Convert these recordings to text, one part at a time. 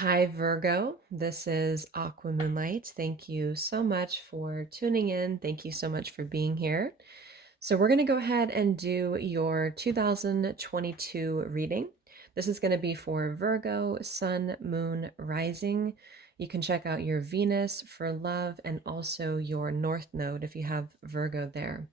Hi, Virgo. This is Aqua Moonlight. Thank you so much for tuning in. Thank you so much for being here. So, we're going to go ahead and do your 2022 reading. This is going to be for Virgo, Sun, Moon, Rising. You can check out your Venus for love and also your North Node if you have Virgo there.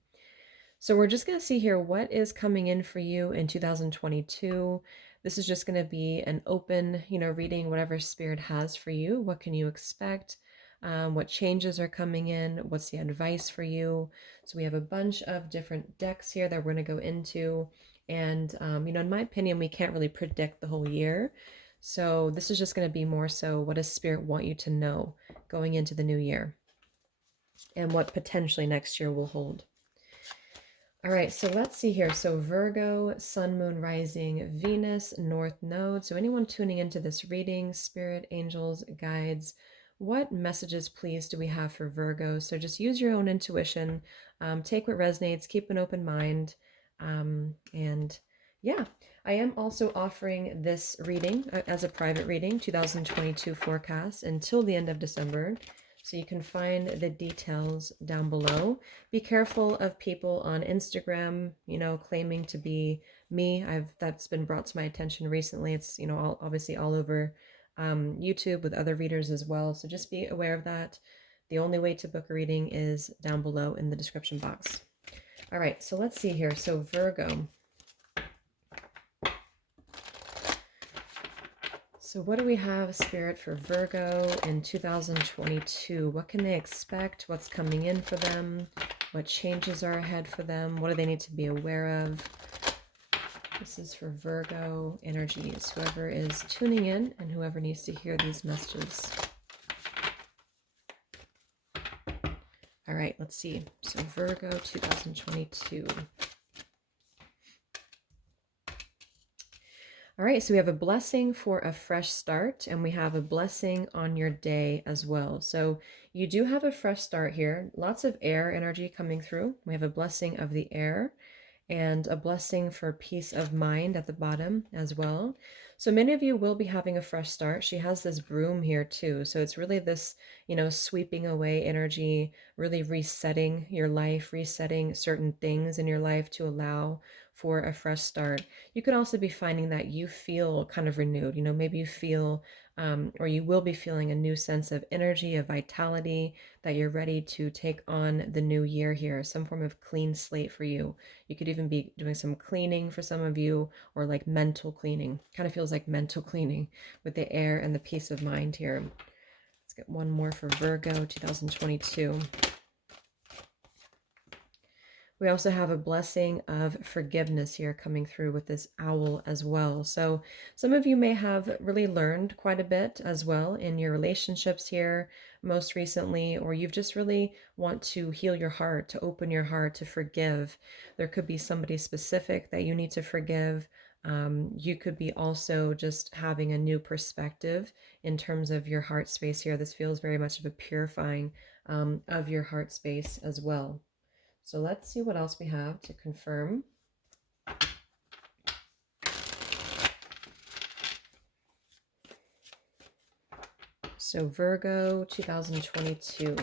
So we're just going to see here what is coming in for you in 2022. This is just going to be an open, reading whatever spirit has for you. What can you expect? What changes are coming in? What's the advice for you? So we have a bunch of different decks here that we're going to go into. And, in my opinion, we can't really predict the whole year. So this is just going to be more so what does spirit want you to know going into the new year and what potentially next year will hold. All right, so let's see here. So Virgo, Sun, Moon, Rising, Venus, North Node. So anyone tuning into this reading, spirit, angels, guides, what messages, please, do we have for Virgo? So just use your own intuition. Take what resonates. Keep an open mind. And yeah, I am also offering this reading as a private reading, 2022 forecast until the end of December. So you can find the details down below. Be careful of people on Instagram, claiming to be me. That's been brought to my attention recently. It's, obviously all over YouTube with other readers as well. So just be aware of that. The only way to book a reading is down below in the description box. All right, so let's see here. So Virgo. So what do we have, Spirit, for Virgo in 2022? What can they expect? What's coming in for them? What changes are ahead for them? What do they need to be aware of? This is for Virgo energies, whoever is tuning in and whoever needs to hear these messages. All right, let's see. So Virgo 2022. All right, so we have a blessing for a fresh start, and we have a blessing on your day as well. So you do have a fresh start here. Lots of air energy coming through. We have a blessing of the air and a blessing for peace of mind at the bottom as well. So many of you will be having a fresh start. She has this broom here too. So it's really this, sweeping away energy, really resetting your life, resetting certain things in your life to allow for a fresh start. You could also be finding that you feel kind of renewed. Maybe you feel or you will be feeling a new sense of energy, of vitality, that you're ready to take on the new year here, some form of clean slate for you. You could even be doing some cleaning for some of you, or like mental cleaning. Kind of feels like mental cleaning with the air and the peace of mind here. Let's get one more for Virgo 2022. We also have a blessing of forgiveness here coming through with this owl as well. So some of you may have really learned quite a bit as well in your relationships here most recently, or you've just really want to heal your heart, to open your heart, to forgive. There could be somebody specific that you need to forgive. You could be also just having a new perspective in terms of your heart space here. This feels very much of a purifying of your heart space as well. So let's see what else we have to confirm. So Virgo 2022.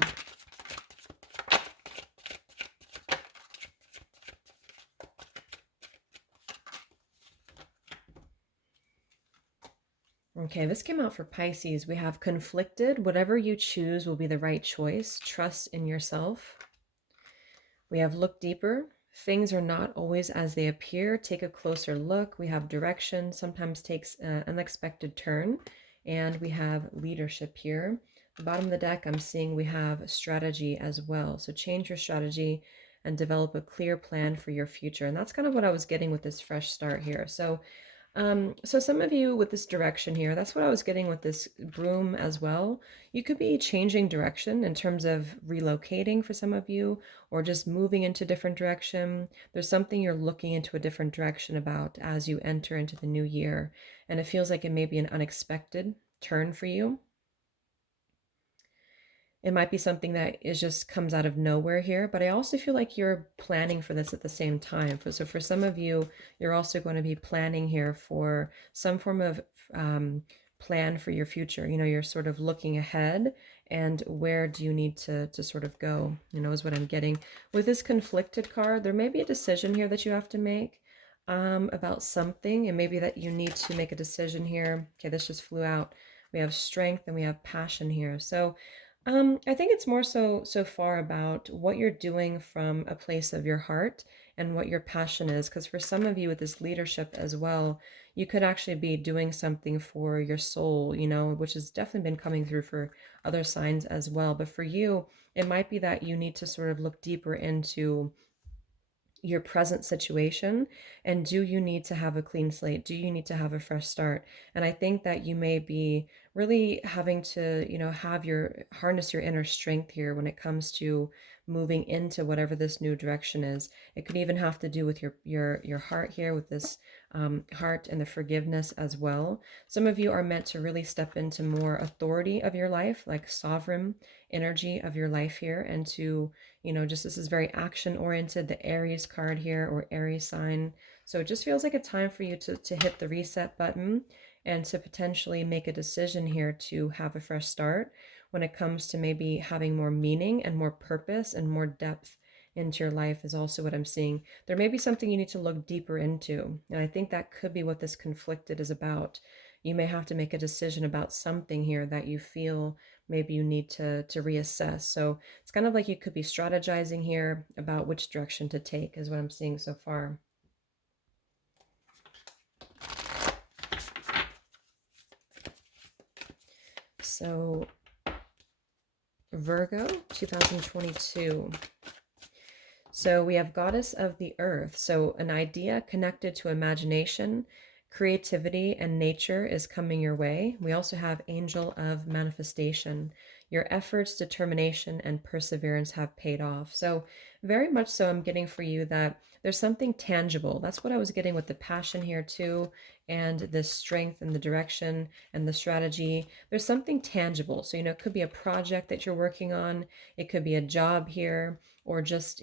Okay, this came out for Pisces. We have conflicted. Whatever you choose will be the right choice. Trust in yourself. We have look deeper. Things are not always as they appear. Take a closer look. We have direction, sometimes takes an unexpected turn. And we have leadership here. The bottom of the deck, I'm seeing we have strategy as well. So change your strategy and develop a clear plan for your future. And that's kind of what I was getting with this fresh start here. So some of you with this direction here, that's what I was getting with this broom as well. You could be changing direction in terms of relocating for some of you, or just moving into a different direction. There's something you're looking into a different direction about as you enter into the new year. And it feels like it may be an unexpected turn for you. It might be something that is just comes out of nowhere here, but I also feel like you're planning for this at the same time. So for some of you, you're also going to be planning here for some form of plan for your future. You're sort of looking ahead, and where do you need to sort of go, is what I'm getting. With this conflicted card, there may be a decision here that you have to make about something, and maybe that you need to make a decision here. Okay, this just flew out. We have strength and we have passion here. So I think it's more so far about what you're doing from a place of your heart and what your passion is. Because for some of you with this leadership as well, you could actually be doing something for your soul, which has definitely been coming through for other signs as well. But for you, it might be that you need to sort of look deeper into your present situation, and do you need to have a clean slate? Do you need to have a fresh start? And I think that you may be really having to have your harness your inner strength here when it comes to moving into whatever this new direction is. It could even have to do with your heart here, with this heart and the forgiveness as well. Some of you are meant to really step into more authority of your life, like sovereign energy of your life here, and to just this is very action oriented, the Aries card here, or Aries sign. So it just feels like a time for you to hit the reset button and to potentially make a decision here to have a fresh start when it comes to maybe having more meaning and more purpose and more depth into your life is also what I'm seeing. There may be something you need to look deeper into. And I think that could be what this conflicted is about. You may have to make a decision about something here that you feel maybe you need to reassess. So it's kind of like you could be strategizing here about which direction to take, is what I'm seeing so far. So Virgo 2022. So we have Goddess of the Earth. So an idea connected to imagination, creativity, and nature is coming your way. We also have Angel of Manifestation. Your efforts, determination, and perseverance have paid off. So very much so I'm getting for you that there's something tangible. That's what I was getting with the passion here too, and the strength and the direction and the strategy. There's something tangible. So, it could be a project that you're working on. It could be a job here, or just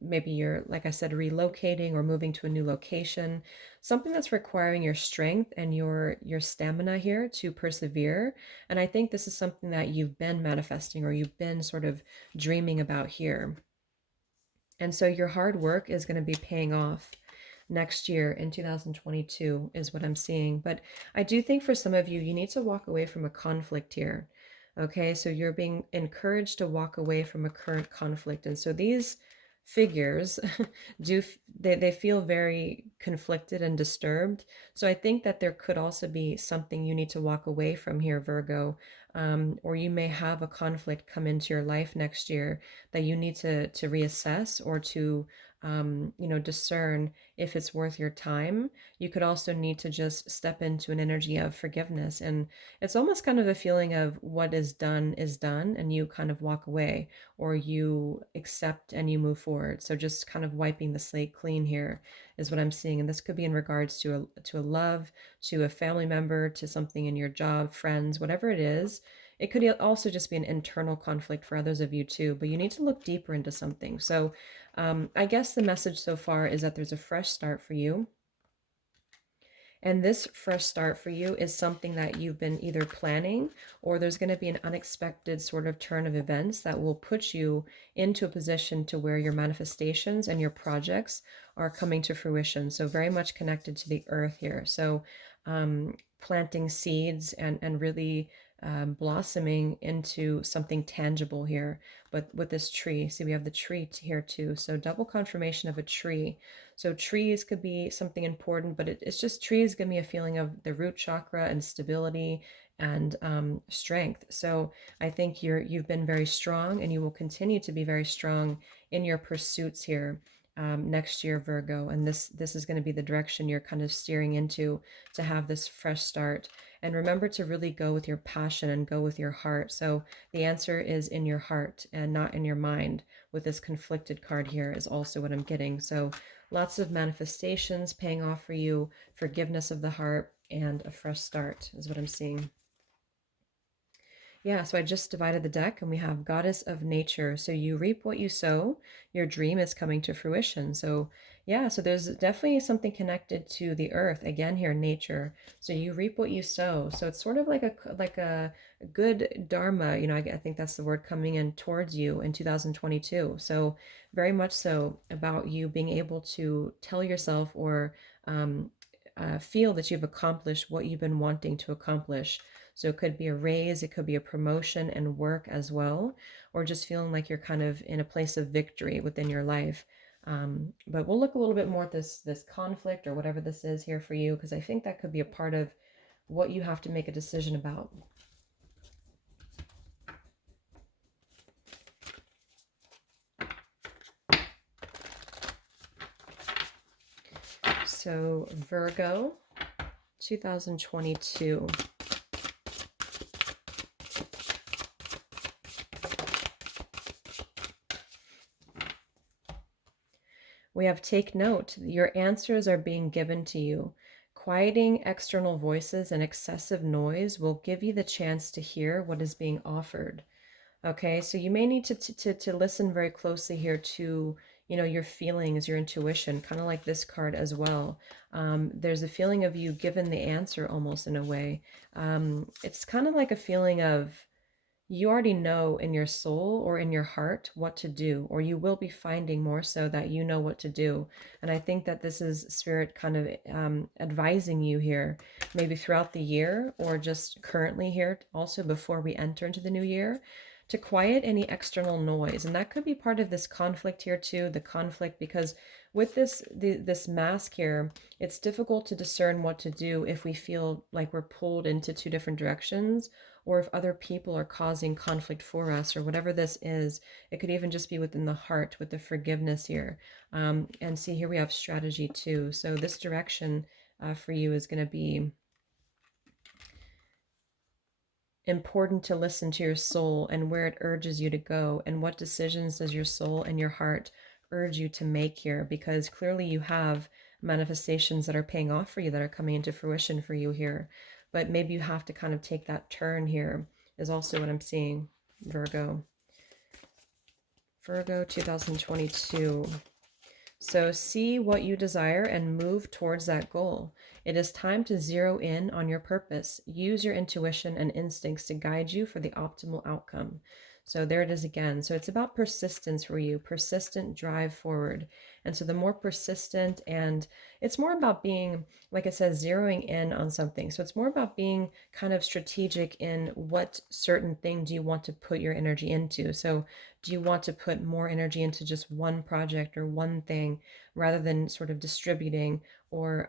maybe you're, like I said, relocating or moving to a new location, something that's requiring your strength and your stamina here to persevere. And I think this is something that you've been manifesting, or you've been sort of dreaming about here. And so your hard work is going to be paying off next year in 2022 is what I'm seeing. But I do think for some of you, you need to walk away from a conflict here. Okay, so you're being encouraged to walk away from a current conflict. And so these figures they feel very conflicted and disturbed. So I think that there could also be something you need to walk away from here, Virgo. Or you may have a conflict come into your life next year that you need to reassess, or to discern if it's worth your time. You could also need to just step into an energy of forgiveness. And it's almost kind of a feeling of what is done, and you kind of walk away, or you accept and you move forward. So just kind of wiping the slate clean here is what I'm seeing. And this could be in regards to a love, to a family member, to something in your job, friends, whatever it is. It could also just be an internal conflict for others of you too, but you need to look deeper into something. So I guess the message so far is that there's a fresh start for you. And this fresh start for you is something that you've been either planning, or there's going to be an unexpected sort of turn of events that will put you into a position to where your manifestations and your projects are coming to fruition. So very much connected to the earth here. So planting seeds and really blossoming into something tangible here. But with this tree, see, we have the tree here too. So double confirmation of a tree. So trees could be something important, but it's just trees give me a feeling of the root chakra and stability and strength. So I think you've been very strong, and you will continue to be very strong in your pursuits here next year, Virgo. And this is going to be the direction you're kind of steering into to have this fresh start. And remember to really go with your passion and go with your heart. So the answer is in your heart and not in your mind. With this conflicted card here is also what I'm getting. So lots of manifestations paying off for you, forgiveness of the heart, and a fresh start is what I'm seeing. Yeah, so I just divided the deck and we have Goddess of Nature. So you reap what you sow, your dream is coming to fruition. So, yeah, so there's definitely something connected to the earth again here, nature. So you reap what you sow. So it's sort of like a good dharma, I think that's the word coming in towards you in 2022. So very much so about you being able to tell yourself or feel that you've accomplished what you've been wanting to accomplish. So it could be a raise, it could be a promotion and work as well, or just feeling like you're kind of in a place of victory within your life. But we'll look a little bit more at this conflict or whatever this is here for you, because I think that could be a part of what you have to make a decision about. So Virgo, 2022. We have take note. Your answers are being given to you. Quieting external voices and excessive noise will give you the chance to hear what is being offered. Okay, so you may need to listen very closely here to, your feelings, your intuition, kind of like this card as well. There's a feeling of you given the answer almost in a way. It's kind of like a feeling of you already know in your soul or in your heart what to do, or you will be finding more so that you know what to do. And I think that this is spirit kind of advising you here, maybe throughout the year or just currently here, also before we enter into the new year, to quiet any external noise. And that could be part of this conflict here too, the conflict, because with this mask here, it's difficult to discern what to do if we feel like we're pulled into two different directions, or if other people are causing conflict for us, or whatever this is. It could even just be within the heart with the forgiveness here. And see, here we have strategy too. So this direction for you is going to be important to listen to your soul and where it urges you to go, and what decisions does your soul and your heart urge you to make here, because clearly you have manifestations that are paying off for you, that are coming into fruition for you here. But maybe you have to kind of take that turn here, is also what I'm seeing. Virgo 2022. So see what you desire and move towards that goal. It is time to zero in on your purpose. Use your intuition and instincts to guide you for the optimal outcome. So there it is again. So it's about persistence for you, persistent drive forward. And so the more persistent, and it's more about being, like I said, zeroing in on something. So it's more about being kind of strategic in what certain thing do you want to put your energy into. So do you want to put more energy into just one project or one thing, rather than sort of distributing or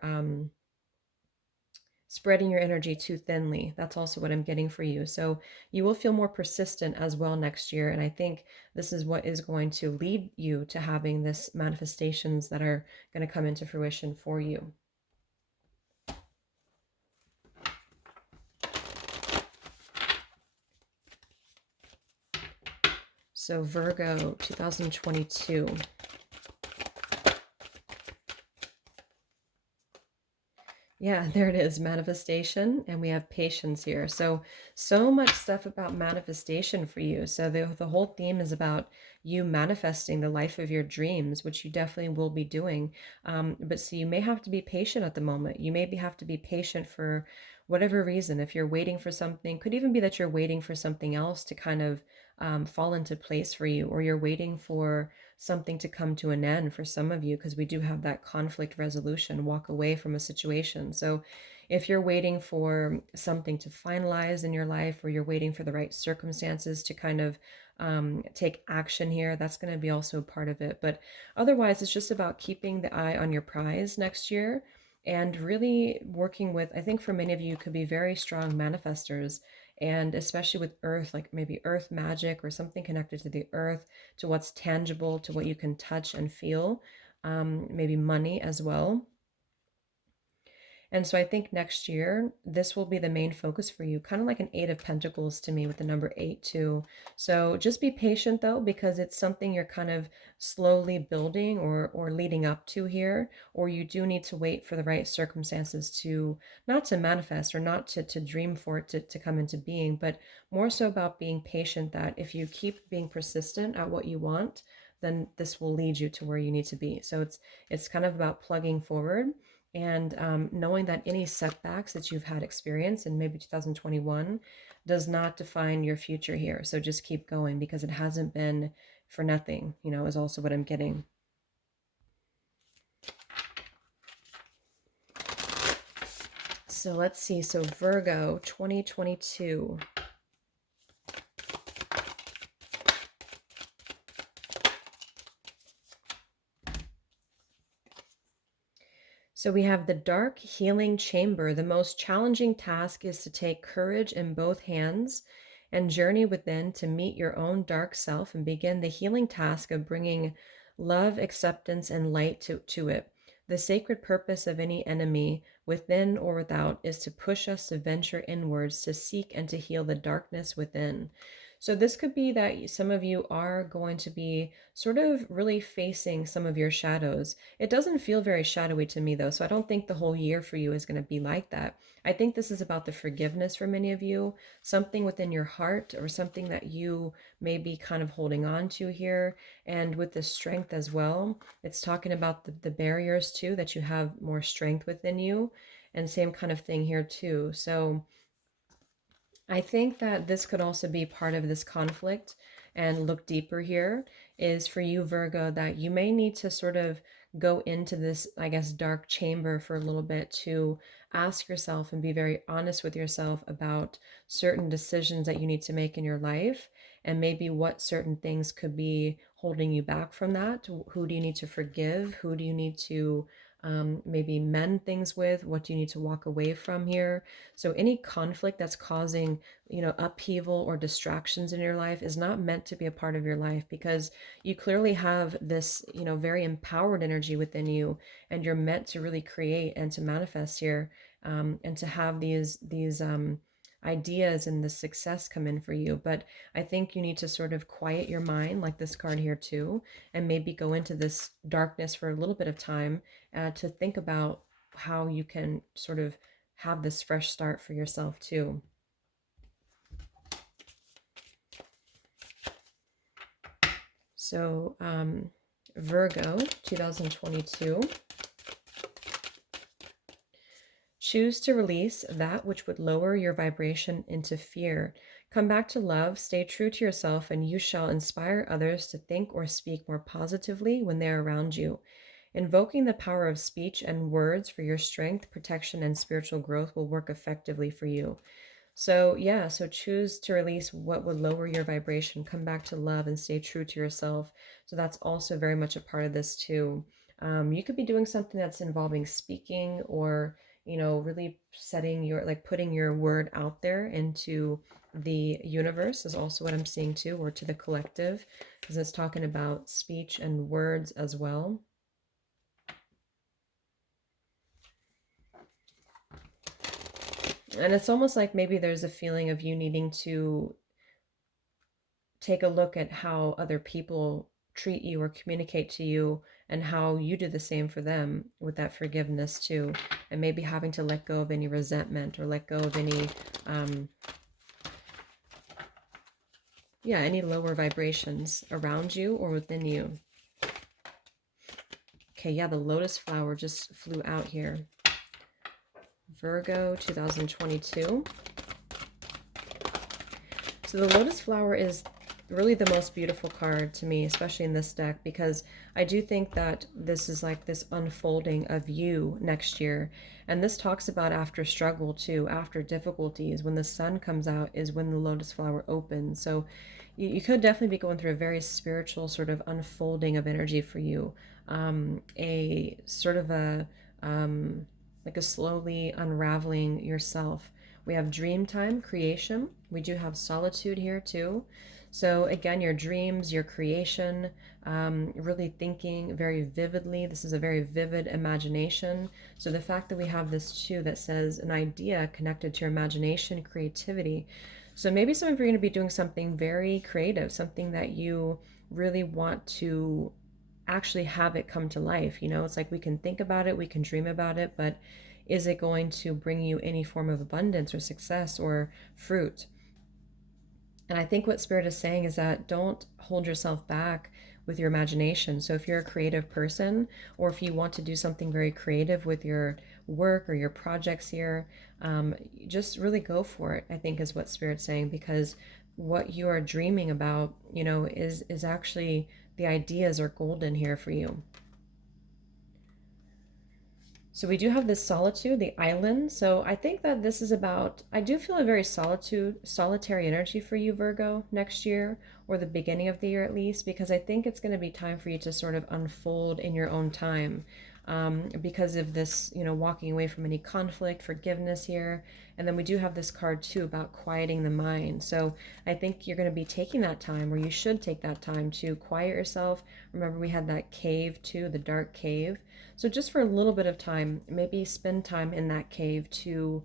spreading your energy too thinly? That's also what I'm getting for you. So you will feel more persistent as well next year. And I think this is what is going to lead you to having this manifestations that are going to come into fruition for you. So Virgo 2022. Yeah, there it is, manifestation, and we have patience here. So much stuff about manifestation for you. So the whole theme is about you manifesting the life of your dreams, which you definitely will be doing. But so you may have to be patient at the moment. You maybe have to be patient for whatever reason. If you're waiting for something, could even be that you're waiting for something else to kind of fall into place for you, or you're waiting for something to come to an end for some of you, because we do have that conflict resolution, walk away from a situation. So if you're waiting for something to finalize in your life, or you're waiting for the right circumstances to kind of take action here, that's going to be also part of it. But otherwise, it's just about keeping the eye on your prize next year, and really working with, I think for many of you could be very strong manifestors, and especially with earth, like maybe earth magic or something connected to the earth, to what's tangible, to what you can touch and feel, maybe money as well. And so I think next year, this will be the main focus for you, kind of like an Eight of Pentacles to me with the number eight, too. So just be patient though, because it's something you're kind of slowly building or leading up to here, or you do need to wait for the right circumstances to not to manifest or not to dream for it to come into being, but more so about being patient that if you keep being persistent at what you want, then this will lead you to where you need to be. So it's kind of about plugging forward and knowing that any setbacks that you've had experience in maybe 2021 does not define your future here. So just keep going because it hasn't been for nothing, is also what I'm getting. So let's see. So Virgo 2022. So we have the dark healing chamber. The most challenging task is to take courage in both hands and journey within to meet your own dark self and begin the healing task of bringing love, acceptance, and light to it. The sacred purpose of any enemy, within or without, is to push us to venture inwards, to seek and to heal the darkness within. So, this could be that some of you are going to be sort of really facing some of your shadows. It doesn't feel very shadowy to me, though, so I don't think the whole year for you is going to be like that. I think this is about the forgiveness for many of you, something within your heart or something that you may be kind of holding on to here. And with the strength as well, it's talking about the barriers too, that you have more strength within you. And same kind of thing here too. So, I think that this could also be part of this conflict and look deeper here is for you, Virgo, that you may need to sort of go into this, I guess, dark chamber for a little bit to ask yourself and be very honest with yourself about certain decisions that you need to make in your life and maybe what certain things could be holding you back from that. Who do you need to forgive? Who do you need to maybe mend things with? What do you need to walk away from here? So any conflict that's causing, upheaval or distractions in your life is not meant to be a part of your life because you clearly have this, very empowered energy within you, and you're meant to really create and to manifest here, and to have these ideas and the success come in for you. But I think you need to sort of quiet your mind, like this card here too, and maybe go into this darkness for a little bit of time to think about how you can sort of have this fresh start for yourself too. So, Virgo 2022. Choose to release that which would lower your vibration into fear. Come back to love, stay true to yourself, and you shall inspire others to think or speak more positively when they are around you. Invoking the power of speech and words for your strength, protection, and spiritual growth will work effectively for you. So, yeah, so choose to release what would lower your vibration, come back to love, and stay true to yourself. So, that's also very much a part of this, too. You could be doing something that's involving speaking or, really setting your, like putting your word out there into the universe, is also what I'm seeing, too, or to the collective, because it's talking about speech and words as well. And it's almost like maybe there's a feeling of you needing to take a look at how other people treat you or communicate to you and how you do the same for them with that forgiveness too, and maybe having to let go of any resentment or let go of any any lower vibrations around you or within you. Okay, yeah, the lotus flower just flew out here. Virgo 2022. So the lotus flower is really the most beautiful card to me, especially in this deck, because I do think that this is like this unfolding of you next year. And this talks about after struggle too, after difficulties, when the sun comes out is when the lotus flower opens. So you could definitely be going through a very spiritual sort of unfolding of energy for you. A sort of like a slowly unraveling yourself. We have dream time, creation. We do have solitude here too. So again, your dreams, your creation, really thinking very vividly. This is a very vivid imagination. So the fact that we have this too that says an idea connected to your imagination, creativity. So maybe some of you are going to be doing something very creative, something that you really want to actually have it come to life. You know, it's like we can think about it, we can dream about it, but is it going to bring you any form of abundance or success or fruit? And I think what Spirit is saying is that don't hold yourself back with your imagination. So if you're a creative person, or if you want to do something very creative with your work or your projects here, just really go for it, I think is what Spirit's saying, because what you are dreaming about, you know, is actually the ideas are golden here for you. So we do have this solitude, the island. So I think that this is about, I do feel a very solitary energy for you, Virgo, next year, or the beginning of the year at least, because I think it's going to be time for you to sort of unfold in your own time. Because of this, you know, walking away from any conflict, forgiveness here. And then we do have this card too about quieting the mind. So I think you're going to be taking that time, or you should take that time to quiet yourself. Remember, we had that cave too, the dark cave. So just for a little bit of time, maybe spend time in that cave to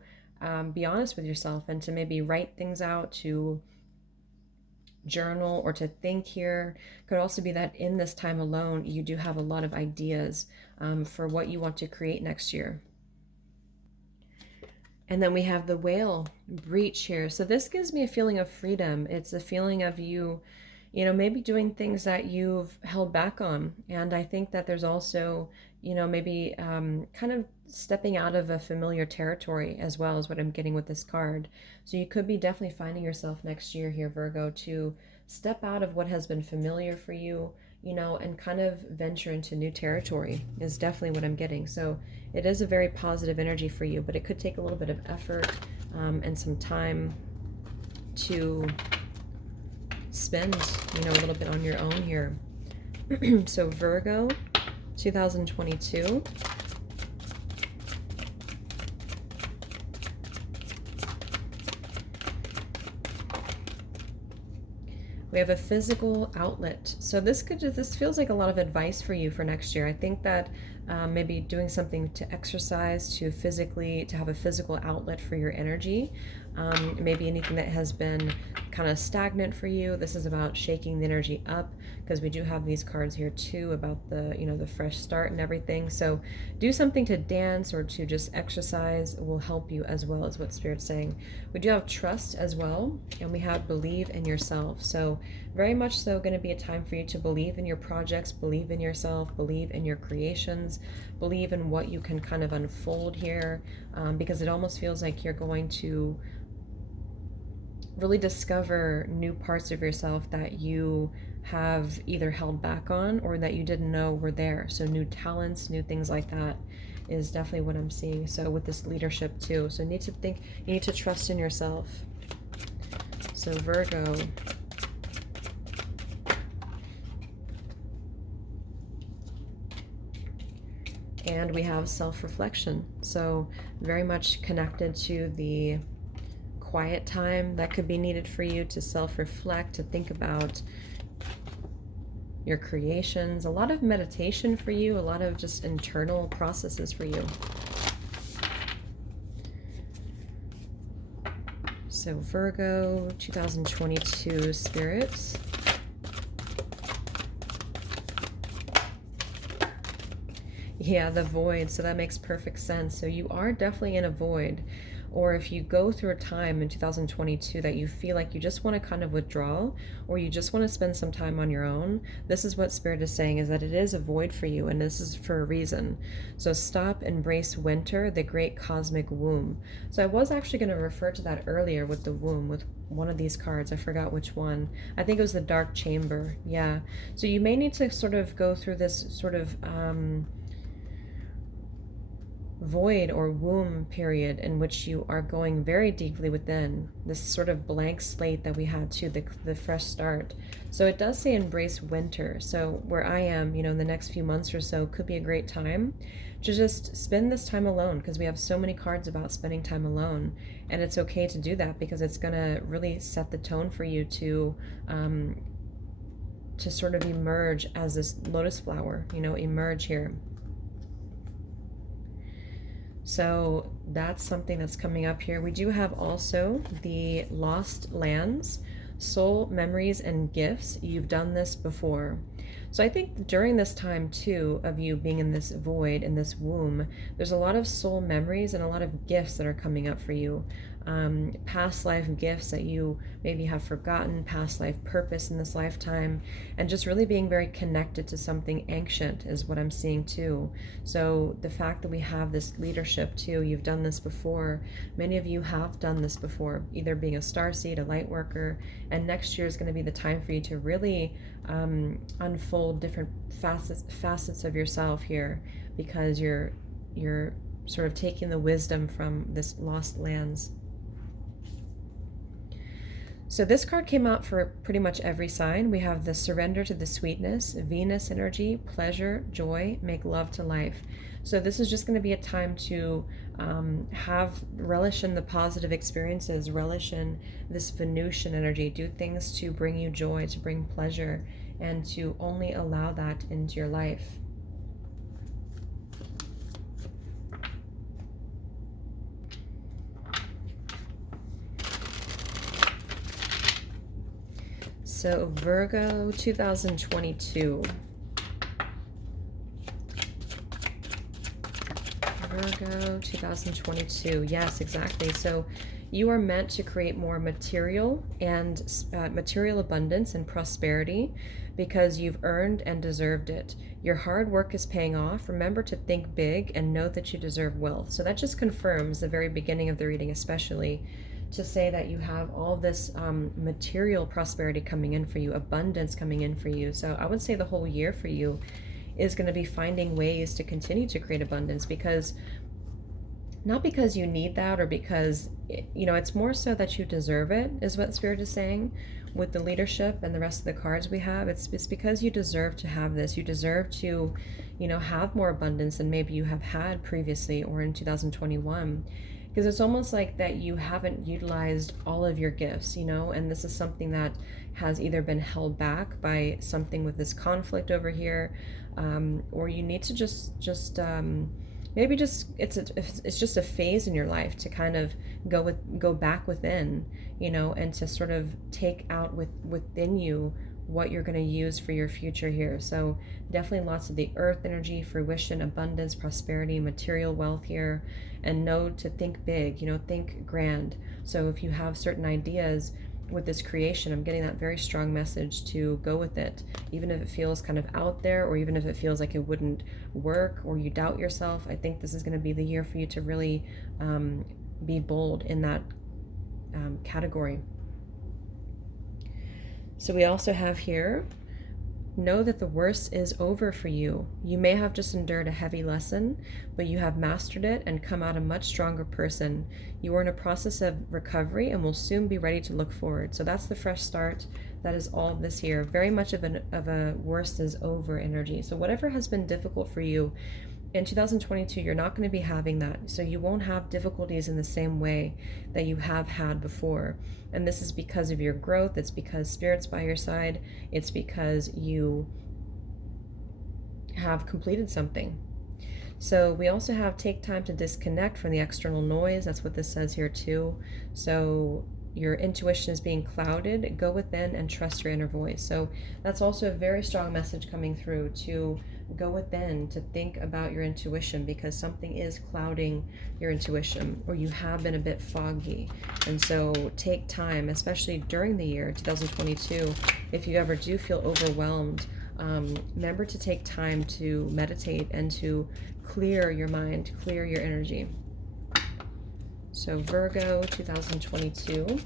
be honest with yourself and to maybe write things out, to journal or to think here. Could also be that in this time alone, you do have a lot of ideas for what you want to create next year. And then we have the whale breach here. So this gives me a feeling of freedom. It's a feeling of you, you know, maybe doing things that you've held back on. And I think that there's also, you know, maybe kind of stepping out of a familiar territory as well, is what I'm getting with this card. So you could be definitely finding yourself next year here, Virgo, to step out of what has been familiar for you, you know, and kind of venture into new territory is definitely what I'm getting. So it is a very positive energy for you, but it could take a little bit of effort and some time to spend, you know, a little bit on your own here. So Virgo, 2022. We have a physical outlet. So this feels like a lot of advice for you for next year. I think that maybe doing something to exercise, to have a physical outlet for your energy. Maybe anything that has been kind of stagnant for you. This is about shaking the energy up, because we do have these cards here too about the, you know, the fresh start and everything. So do something to dance or to just exercise will help you as well, as what Spirit's saying. We do have trust as well, and we have believe in yourself. So very much so going to be a time for you to believe in your projects, believe in yourself, believe in your creations, believe in what you can kind of unfold here, because it almost feels like you're going to really discover new parts of yourself that you have either held back on or that you didn't know were there. So new talents, new things like that is definitely what I'm seeing. So with this leadership too. So you need to trust in yourself. So Virgo. And we have self-reflection. So very much connected to the quiet time that could be needed for you to self-reflect, to think about your creations, a lot of meditation for you, a lot of just internal processes for you. So Virgo, 2022 spirits. Yeah, the void. So that makes perfect sense. So you are definitely in a void. Or if you go through a time in 2022 that you feel like you just want to kind of withdraw, or you just want to spend some time on your own, this is what Spirit is saying, is that it is a void for you, and this is for a reason. So stop, embrace winter, the great cosmic womb. So I was actually going to refer to that earlier with the womb, with one of these cards. I forgot which one. I think it was the dark chamber. Yeah. So you may need to sort of go through this sort of void or womb period in which you are going very deeply within, this sort of blank slate that we had to the fresh start. So it does say embrace winter. So where I am, in the next few months or so could be a great time to just spend this time alone, because we have so many cards about spending time alone, and it's okay to do that because it's going to really set the tone for you to sort of emerge as this lotus flower, emerge here. So that's something that's coming up here. We do have also the lost lands, soul memories and gifts. You've done this before. So I think during this time too of you being in this void, in this womb, there's a lot of soul memories and a lot of gifts that are coming up for you. Past life gifts that you maybe have forgotten, past life purpose in this lifetime, and just really being very connected to something ancient is what I'm seeing too. So the fact that we have this leadership too, you've done this before. Many of you have done this before, either being a starseed, a light worker, and next year is going to be the time for you to really unfold different facets of yourself here, because you're sort of taking the wisdom from this lost lands. So this card came out for pretty much every sign. We have the surrender to the sweetness, Venus energy, pleasure, joy, make love to life. So this is just going to be a time to have relish in the positive experiences, relish in this Venusian energy, do things to bring you joy, to bring pleasure, and to only allow that into your life. So Virgo 2022. Virgo 2022. Yes, exactly. So you are meant to create more material and material abundance and prosperity because you've earned and deserved it. Your hard work is paying off. Remember to think big and know that you deserve wealth. So that just confirms the very beginning of the reading, especially to say that you have all this material prosperity coming in for you, abundance coming in for you. So I would say the whole year for you is going to be finding ways to continue to create abundance, because not because you need that or because, it's more so that you deserve it, is what Spirit is saying with the leadership and the rest of the cards we have. It's because you deserve to have this. You deserve to, have more abundance than maybe you have had previously or in 2021. Because it's almost like that you haven't utilized all of your gifts, and this is something that has either been held back by something with this conflict over here, or you need to maybe it's just a phase in your life to kind of go back within, and to sort of take out within you what you're going to use for your future here. So definitely lots of the earth energy, fruition, abundance, prosperity, material wealth here, and know to think big, think grand. So if you have certain ideas with this creation, I'm getting that very strong message to go with it, even if it feels kind of out there, or even if it feels like it wouldn't work, or you doubt yourself. I think this is going to be the year for you to really be bold in that category. So we also have here, know that the worst is over for you. You may have just endured a heavy lesson, but you have mastered it and come out a much stronger person. You are in a process of recovery and will soon be ready to look forward. So that's the fresh start. That is all this year. Very much of a worst is over energy. So whatever has been difficult for you in 2022, you're not going to be having that. So you won't have difficulties in the same way that you have had before. And this is because of your growth. It's because Spirit's by your side. It's because you have completed something. So we also have take time to disconnect from the external noise. That's what this says here too. So your intuition is being clouded. Go within and trust your inner voice. So that's also a very strong message coming through, to go within, to think about your intuition, because something is clouding your intuition, or you have been a bit foggy. And so take time, especially during the year 2022, if you ever do feel overwhelmed, remember to take time to meditate and to clear your mind, clear your energy. So Virgo 2022.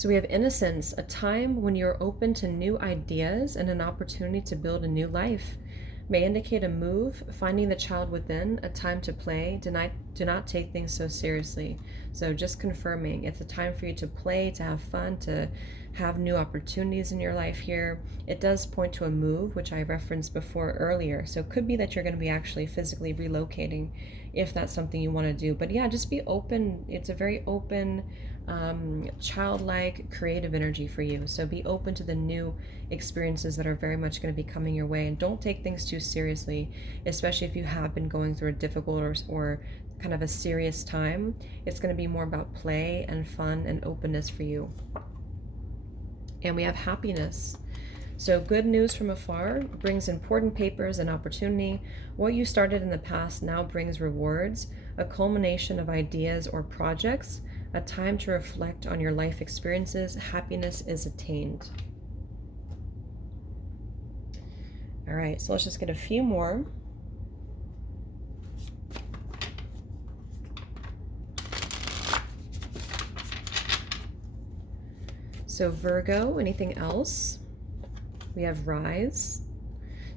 So we have innocence, a time when you're open to new ideas and an opportunity to build a new life. May indicate a move, finding the child within, a time to play. Do not take things so seriously. So just confirming, it's a time for you to play, to have fun, to have new opportunities in your life here. It does point to a move, which I referenced before earlier. So it could be that you're going to be actually physically relocating if that's something you want to do. But yeah, just be open. It's a very open, childlike, creative energy for you. So be open to the new experiences that are very much going to be coming your way, and don't take things too seriously, especially if you have been going through a difficult or kind of a serious time. It's going to be more about play and fun and openness for you. And we have happiness. So good news from afar brings important papers and opportunity. What you started in the past now brings rewards, a culmination of ideas or projects, a time to reflect on your life experiences. Happiness is attained. All right, so let's just get a few more. So Virgo, anything else? We have rise.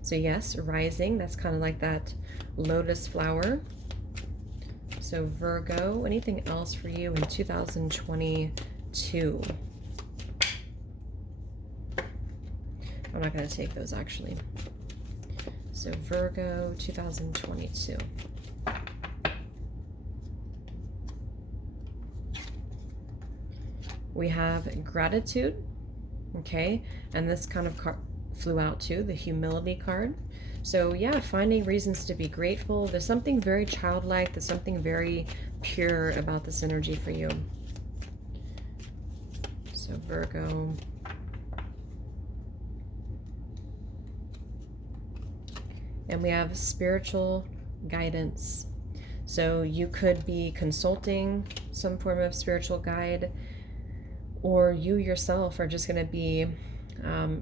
So yes, rising, that's kind of like that lotus flower. So Virgo, anything else for you in 2022? I'm not going to take those actually. So Virgo 2022. We have gratitude, okay? And this kind of flew out too, the humility card. So yeah, finding reasons to be grateful. There's something very childlike, there's something very pure about this energy for you. So Virgo. And we have spiritual guidance. So you could be consulting some form of spiritual guide, or you yourself are just going to be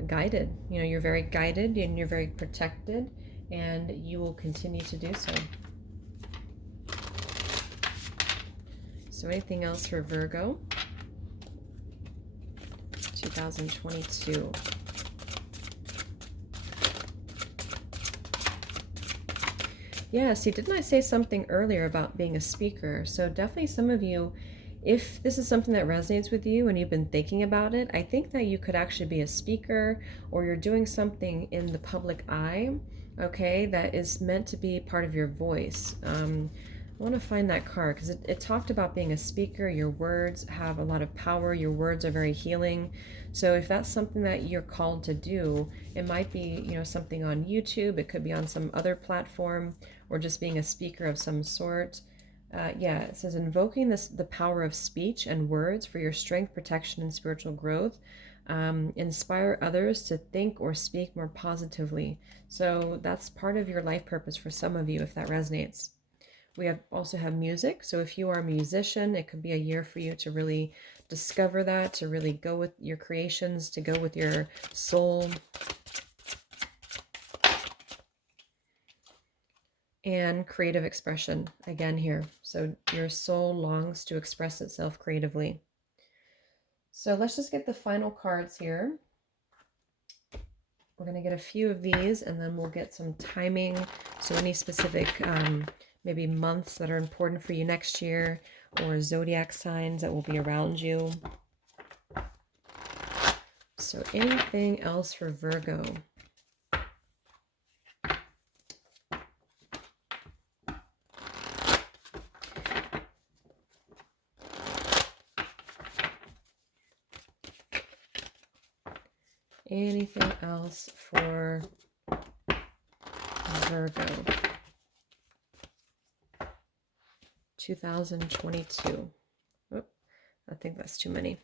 guided. You know, you're very guided and you're very protected, and you will continue to do so. So anything else for Virgo 2022? Yeah, see, didn't I say something earlier about being a speaker? So definitely some of you, if this is something that resonates with you and you've been thinking about it, I think that you could actually be a speaker, or you're doing something in the public eye, okay, that is meant to be part of your voice. I want to find that card because it talked about being a speaker. Your words have a lot of power. Your words are very healing. So if that's something that you're called to do, it might be, you know, something on YouTube. It could be on some other platform, or just being a speaker of some sort. Yeah, it says invoking the power of speech and words for your strength, protection, and spiritual growth. Inspire others to think or speak more positively. So that's part of your life purpose for some of you, if that resonates. We also have music. So if you are a musician, it could be a year for you to really discover that, to really go with your creations, to go with your soul. And creative expression again here. So your soul longs to express itself creatively. So let's just get the final cards here. We're going to get a few of these, and then we'll get some timing. So any specific maybe months that are important for you next year, or zodiac signs that will be around you. So anything else for Virgo? Anything else for Virgo 2022? Oh, I think that's too many.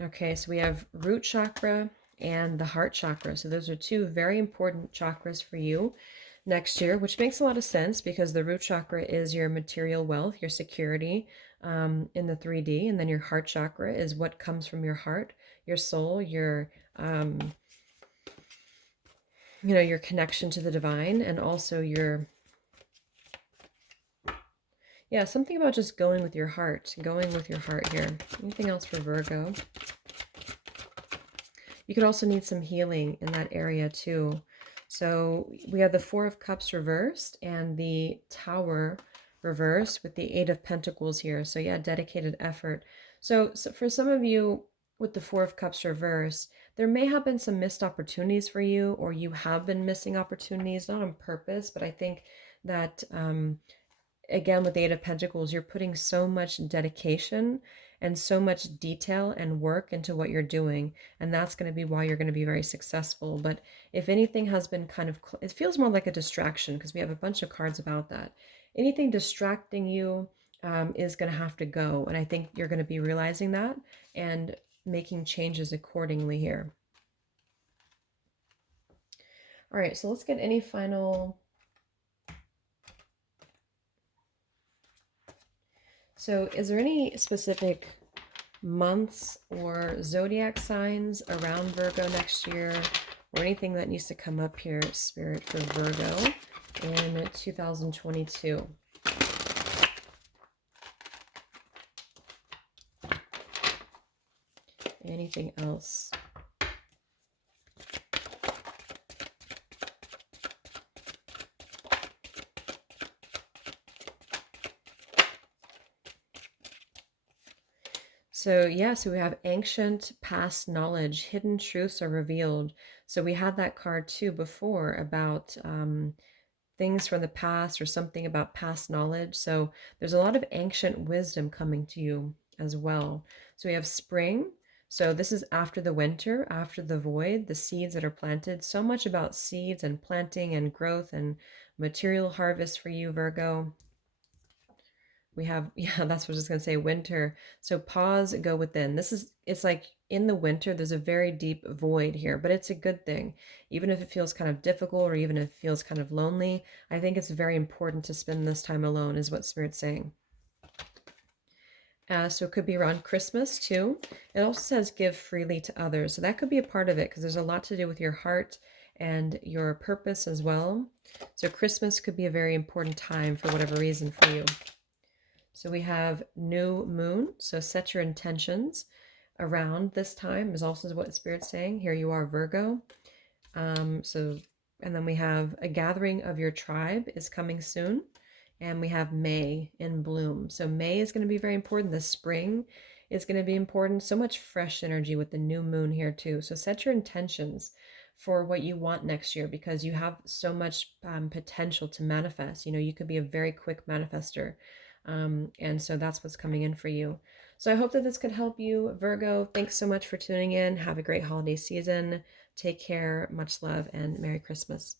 Okay, so we have root chakra and the heart chakra. So those are two very important chakras for you next year, which makes a lot of sense because the root chakra is your material wealth, your security in the 3D, and then your heart chakra is what comes from your heart, your soul, your your connection to the divine, and also your Yeah, something about just going with your heart, going with your heart here. Anything else for Virgo? You could also need some healing in that area too. So we have the Four of Cups reversed and the Tower reversed with the Eight of Pentacles here. So yeah, dedicated effort. So for some of you with the Four of Cups reversed, there may have been some missed opportunities for you, or you have been missing opportunities, not on purpose, but I think that again with the Eight of Pentacles, you're putting so much dedication and so much detail and work into what you're doing, and that's going to be why you're going to be very successful. But if anything has been kind of it feels more like a distraction, because we have a bunch of cards about that. Anything distracting you is going to have to go, and I think you're going to be realizing that and making changes accordingly here. All right, so let's get any final. So is there any specific months or zodiac signs around Virgo next year, or anything that needs to come up here, Spirit, for Virgo in 2022? Anything else? So yeah, so we have ancient past knowledge, hidden truths are revealed. So we had that card too before about things from the past or something about past knowledge. So there's a lot of ancient wisdom coming to you as well. So we have spring. So this is after the winter, after the void, the seeds that are planted. So much about seeds and planting and growth and material harvest for you, Virgo. We have, yeah, that's what I was just going to say, winter. So pause, go within. It's like in the winter, there's a very deep void here, but it's a good thing. Even if it feels kind of difficult or even if it feels kind of lonely, I think it's very important to spend this time alone, is what Spirit's saying. So it could be around Christmas too. It also says give freely to others. So that could be a part of it because there's a lot to do with your heart and your purpose as well. So Christmas could be a very important time for whatever reason for you. So we have new moon. So set your intentions around this time is also what Spirit's saying. Here you are, Virgo. And then we have a gathering of your tribe is coming soon. And we have May in bloom. So May is going to be very important. The spring is going to be important. So much fresh energy with the new moon here too. So set your intentions for what you want next year, because you have so much potential to manifest. You know, you could be a very quick manifester. And so that's what's coming in for you. So I hope that this could help you, Virgo. Thanks so much for tuning in. Have a great holiday season. Take care. Much love and Merry Christmas.